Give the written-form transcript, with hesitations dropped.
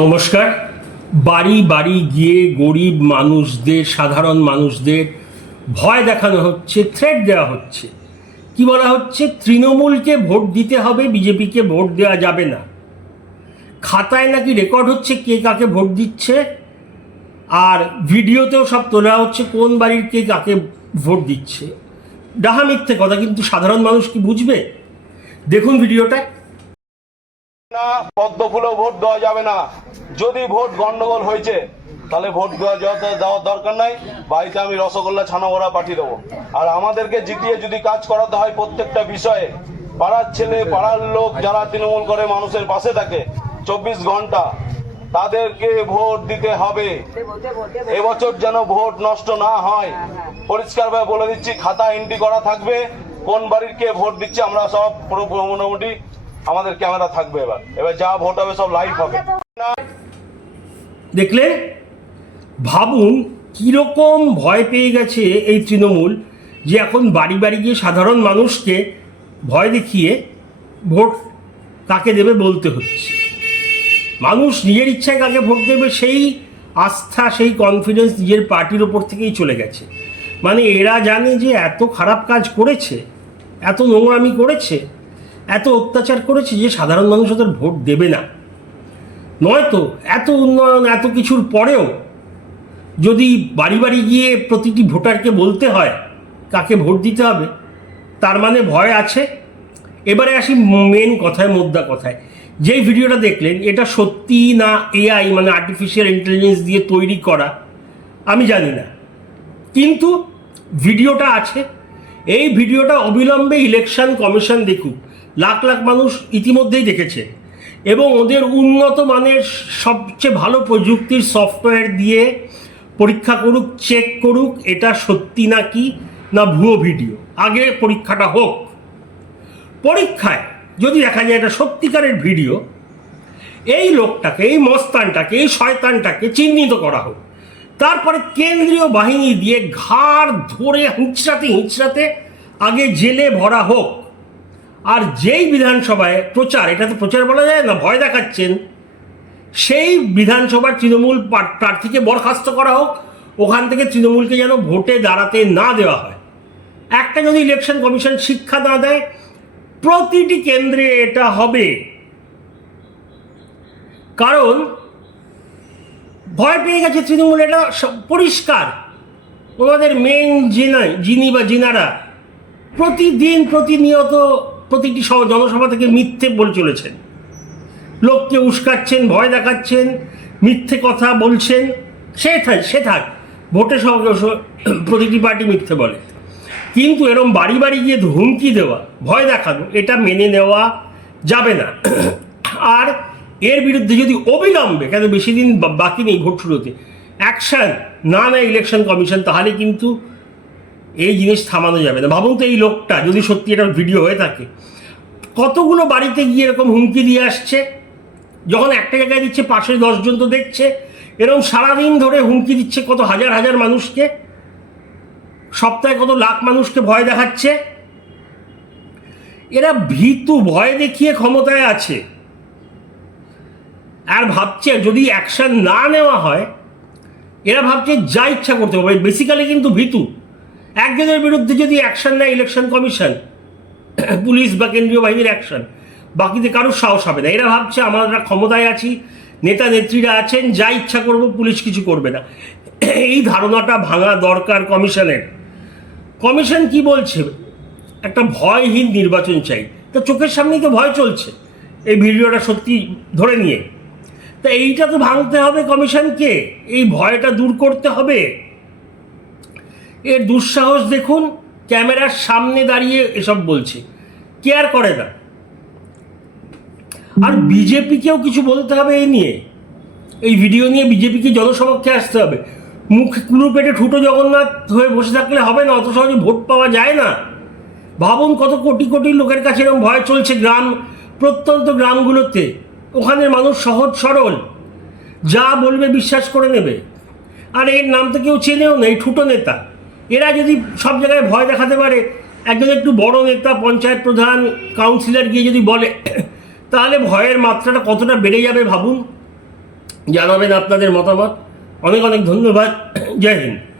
নমস্কার। বাড়ি বাড়ি গিয়ে গরিব মানুষদের, সাধারণ মানুষদের ভয় দেখানো হচ্ছে, থ্রেট দেওয়া হচ্ছে। কি বলা হচ্ছে? তৃণমূলকে ভোট দিতে হবে, বিজেপিকে ভোট দেওয়া যাবে না। খাতায় নাকি রেকর্ড হচ্ছে কে কাকে ভোট দিচ্ছে, আর ভিডিওতেও সব তোলা হচ্ছে কোন বাড়ির কে কাকে ভোট দিচ্ছে। ডাহা মিথ্যে কথা, কিন্তু সাধারণ মানুষ কি বুঝবে? দেখুন ভিডিওটা। না, পদ্ম ফুলেও ভোট দেওয়া যাবে না। যদি ভোট গন্ডগোল হয়েছে তাহলে ভোট দেওয়ার দরকার নাই। বাড়িতে আমি রসগোল্লা ছানা ভরা পাঠিয়ে দেবো। আর আমাদেরকে জিতিয়ে যদি কাজ করাতে হয় প্রত্যেকটা বিষয়ে, পাড়ার ছেলে পাড়ার লোক যারা তৃণমূল করে মানুষের পাশে থাকে 24 ঘন্টা, তাদেরকে ভোট দিতে হবে। এবছর যেন ভোট নষ্ট না হয়, পরিষ্কারভাবে বলে দিচ্ছি। খাতা এন্ট্রি করা থাকবে কোন বাড়ির কে ভোট দিচ্ছে। আমরা সব পুরো মোটামুটি আমাদের ক্যামেরা থাকবে। এবার যা ভোট হবে সব লাইভ হবে। দেখলে, ভাবুন কিরকম ভয় পেয়ে গেছে এই তৃণমূল, যে এখন বাড়ি বাড়ি গিয়ে সাধারণ মানুষকে ভয় দেখিয়ে ভোট কাকে দেবে বলতে হচ্ছে। মানুষ নিজের ইচ্ছায় কাকে ভোট দেবে সেই আস্থা, সেই কনফিডেন্স নিজের পার্টির ওপর থেকেই চলে গেছে। মানে এরা জানে যে এত খারাপ কাজ করেছে, এত নোংরামি করেছে, এত অত্যাচার করেছে যে সাধারণ মানুষ ওদের ভোট দেবে না। নয়তো এত উন্নয়ন, এত কিছুর পরেও যদি বাড়ি বাড়ি গিয়ে প্রতিটি ভোটারকে বলতে হয় কাকে ভোট দিতে হবে, তার মানে ভয় আছে। এবারে আসি মেন কথায়, মোদ্দা কথায়। যেই ভিডিওটা দেখলেন, এটা সত্যি না এআই মানে আর্টিফিশিয়াল ইন্টেলিজেন্স দিয়ে তৈরি করা আমি জানি না, কিন্তু ভিডিওটা আছে। এই ভিডিওটা অবিলম্বে ইলেকশন কমিশন দেখুক। লাখ লাখ মানুষ ইতিমধ্যেই দেখেছে, এবং ওদের উন্নত মানের সবচেয়ে ভালো প্রযুক্তির সফটওয়্যার দিয়ে পরীক্ষা করুক, চেক করুক এটা সত্যি নাকি না ভুয়ো ভিডিও। আগে পরীক্ষাটা হোক। পরীক্ষায় যদি দেখা যায় এটা সত্যিকারের ভিডিও, এই লোকটাকে, এই মস্তানটাকে, এই শয়তানটাকে চিহ্নিত করা হোক। তারপরে কেন্দ্রীয় বাহিনী দিয়ে ঘাড় ধরে হিঁচড়াতে হিঁচড়াতে আগে জেলে ভরা হোক। আর যেই বিধানসভায় প্রচার, এটা তো প্রচার বলা যায় না, ভয় দেখাচ্ছেন, সেই বিধানসভার তৃণমূল প্রার্থীকে বরখাস্ত করা হোক। ওখান থেকে তৃণমূলকে যেন ভোটে দাঁড়াতে না দেওয়া হয়। একটা যদি ইলেকশন কমিশন শিক্ষা না দেয়, প্রতিটি কেন্দ্রে এটা হবে। কারণ ভয় পেয়ে গেছে তৃণমূল, এটা পরিষ্কার। ওনাদের মেন যিনি বা যিনারা প্রতিদিন প্রতিনিয়ত প্রতিটি জনসভা থেকে মিথ্যে বলে চলেছেন, লোককে উস্কাচ্ছেন, ভয় দেখাচ্ছেন, মিথ্যে কথা বলছেন। সে থাক, ভোটে সব প্রতিটি পার্টি মিথ্যে বলে, কিন্তু এরকম বাড়ি বাড়ি গিয়ে হুমকি দেওয়া, ভয় দেখানো, এটা মেনে নেওয়া যাবে না। আর এর বিরুদ্ধে যদি অবিলম্বে, কেন বেশি দিন বাকি নেই ভোট শুরুতে, অ্যাকশন না নেয় ইলেকশন কমিশন, তাহলে কিন্তু এই জিনিস থামানো যাবে না। ভাবুন তো, এই লোকটা যদি সত্যি এটা ভিডিও হয়ে থাকে, কতগুলো বাড়িতে গিয়ে এরকম হুমকি দিয়ে আসছে। যখন একটা জায়গায় দিচ্ছে 510 জন তো দেখছে, এরকম সারাদিন ধরে হুমকি দিচ্ছে কত হাজার হাজার মানুষকে, সপ্তাহে কত লাখ মানুষকে ভয় দেখাচ্ছে। এরা ভীতু, ভয় দেখিয়ে ক্ষমতায় আছে, আর ভাবছে যদি অ্যাকশন না নেওয়া হয়, এরা ভাবছে যা ইচ্ছা করতে পারবে। বেসিক্যালি কিন্তু ভীতু। একজনের বিরুদ্ধে যদি অ্যাকশন নেয় ইলেকশন কমিশন, পুলিশ বা কেন্দ্রীয় বাহিনীর অ্যাকশন, বাকিতে কারোর সাহস হবে না। এরা ভাবছে আমরা ক্ষমতায় আছি, নেতা নেত্রীরা আছেন, যা ইচ্ছা করব, পুলিশ কিছু করবে না। এই ধারণাটা ভাঙা দরকার কমিশনের। কমিশন কি বলছে? একটা ভয়হীন নির্বাচন চাই। তো চোখের সামনেই তো ভয় চলছে, এই ভিডিওটা সত্যি ধরে নিয়ে। তা এইটা তো ভাঙতে হবে কমিশনকে, এই ভয়টা দূর করতে হবে। এর দুঃসাহস দেখুন, ক্যামেরার সামনে দাঁড়িয়ে এসব বলছে, কেয়ার করে না। আর বিজেপিকেও কিছু বলতে হবে এই নিয়ে, এই ভিডিও নিয়ে বিজেপিকে জনসমক্ষে আসতে হবে। মুখ কুলু পেটে ঠুটো জগন্নাথ হয়ে বসে থাকলে হবে না, অত সহজে ভোট পাওয়া যায় না। ভাবুন কত কোটি কোটি লোকের কাছে এরকম ভয় চলছে গ্রাম, প্রত্যন্ত গ্রামগুলোতে। ওখানের মানুষ সহজ সরল, যা বলবে বিশ্বাস করে নেবে। আর এর নাম তো কেউ চেনেও না, এই ঠুটো নেতা। এরা যদি সব জায়গায় ভয় দেখাতে পারে, একজন একটু বড় নেতা, পঞ্চায়েত প্রধান, কাউন্সিলর গিয়ে যদি বলে, তাহলে ভয়ের মাত্রাটা কতটা বেড়ে যাবে ভাবুন। জানাবেন আপনাদের মতামত। অনেক অনেক ধন্যবাদ। জয় হিন্দ।